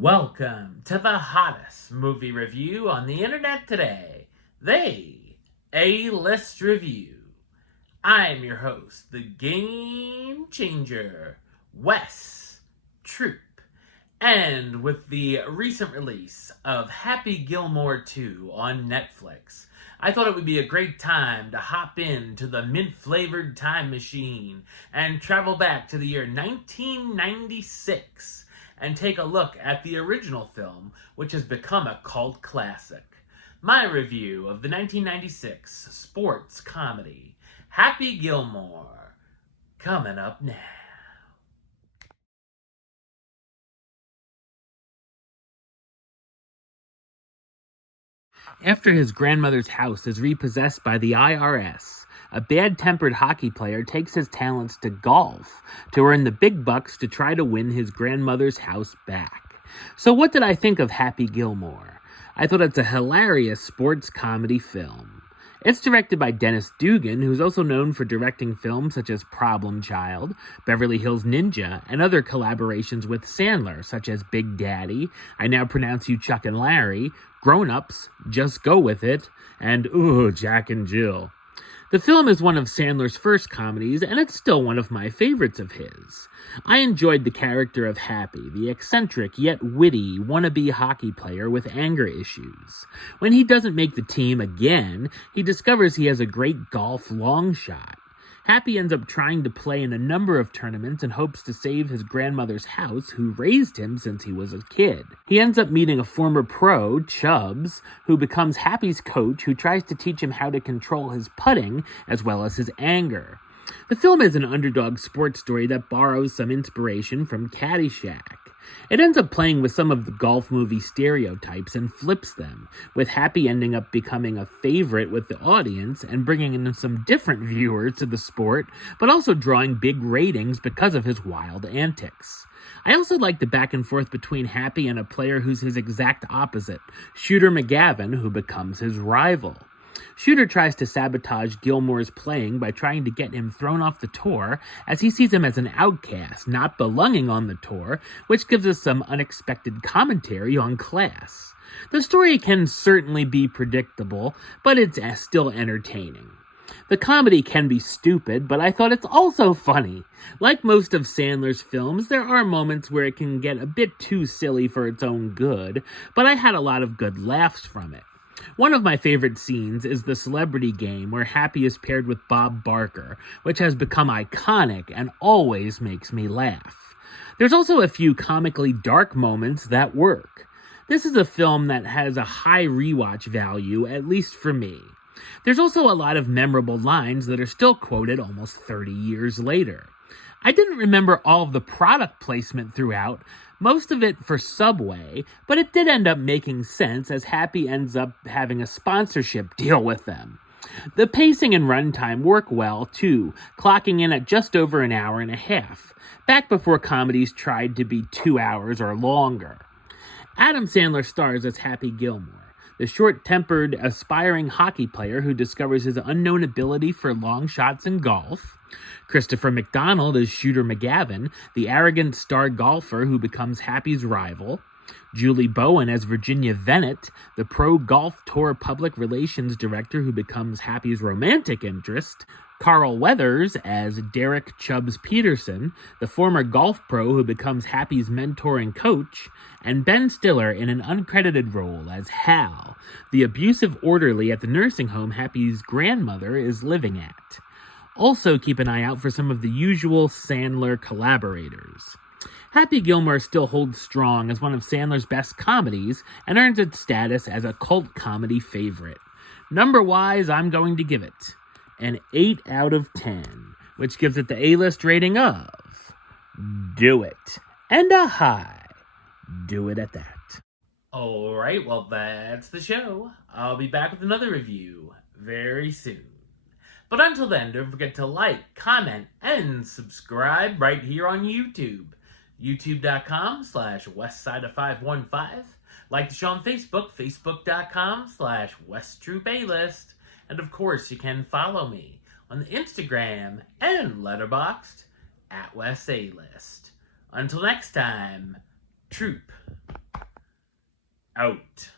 Welcome to the hottest movie review on the internet today, the A-List Review. I'm your host, the Game Changer, Wes Troop. And with the recent release of Happy Gilmore 2 on Netflix, I thought it would be a great time to hop into the mint-flavored time machine and travel back to the year 1996 and take a look at the original film, which has become a cult classic. My review of the 1996 sports comedy, Happy Gilmore, coming up now. After his grandmother's house is repossessed by the IRS, a bad-tempered hockey player takes his talents to golf to earn the big bucks to try to win his grandmother's house back. So what did I think of Happy Gilmore? I thought it's a hilarious sports comedy film. It's directed by Dennis Dugan, who's also known for directing films such as Problem Child, Beverly Hills Ninja, and other collaborations with Sandler, such as Big Daddy, I Now Pronounce You Chuck and Larry, Grown Ups, Just Go With It, and Ooh, Jack and Jill. The film is one of Sandler's first comedies, and it's still one of my favorites of his. I enjoyed the character of Happy, the eccentric yet witty wannabe hockey player with anger issues. When he doesn't make the team again, he discovers he has a great golf long shot. Happy ends up trying to play in a number of tournaments and hopes to save his grandmother's house, who raised him since he was a kid. He ends up meeting a former pro, Chubbs, who becomes Happy's coach, who tries to teach him how to control his putting as well as his anger. The film is an underdog sports story that borrows some inspiration from Caddyshack. It ends up playing with some of the golf movie stereotypes and flips them, with Happy ending up becoming a favorite with the audience and bringing in some different viewers to the sport, but also drawing big ratings because of his wild antics. I also like the back and forth between Happy and a player who's his exact opposite, Shooter McGavin, who becomes his rival. Shooter tries to sabotage Gilmore's playing by trying to get him thrown off the tour, as he sees him as an outcast, not belonging on the tour, which gives us some unexpected commentary on class. The story can certainly be predictable, but it's still entertaining. The comedy can be stupid, but I thought it's also funny. Like most of Sandler's films, there are moments where it can get a bit too silly for its own good, but I had a lot of good laughs from it. One of my favorite scenes is the celebrity game where Happy is paired with Bob Barker, which has become iconic and always makes me laugh. There's also a few comically dark moments that work. This is a film that has a high rewatch value, at least for me. There's also a lot of memorable lines that are still quoted almost 30 years later. I didn't remember all of the product placement throughout, most of it for Subway, but it did end up making sense as Happy ends up having a sponsorship deal with them. The pacing and runtime work well, too, clocking in at just over an hour and a half, back before comedies tried to be 2 hours or longer. Adam Sandler stars as Happy Gilmore, the short-tempered, aspiring hockey player who discovers his unknown ability for long shots in golf. Christopher McDonald as Shooter McGavin, the arrogant star golfer who becomes Happy's rival. Julie Bowen as Virginia Vennett, the pro golf tour public relations director who becomes Happy's romantic interest. Carl Weathers as Derek Chubbs Peterson, the former golf pro who becomes Happy's mentor and coach, and Ben Stiller in an uncredited role as Hal, the abusive orderly at the nursing home Happy's grandmother is living at. Also keep an eye out for some of the usual Sandler collaborators. Happy Gilmore still holds strong as one of Sandler's best comedies and earns its status as a cult comedy favorite. Number-wise, I'm going to give it an 8 out of 10, which gives it the A-list rating of do it, and a high do it at that. Alright, well that's the show. I'll be back with another review very soon. But until then, don't forget to like, comment, and subscribe right here on YouTube. YouTube.com/Westside515. Like the show on Facebook, Facebook.com/WestTroopAlist. And of course, you can follow me on the Instagram and Letterboxd @WestAlist. Until next time, Troop. out.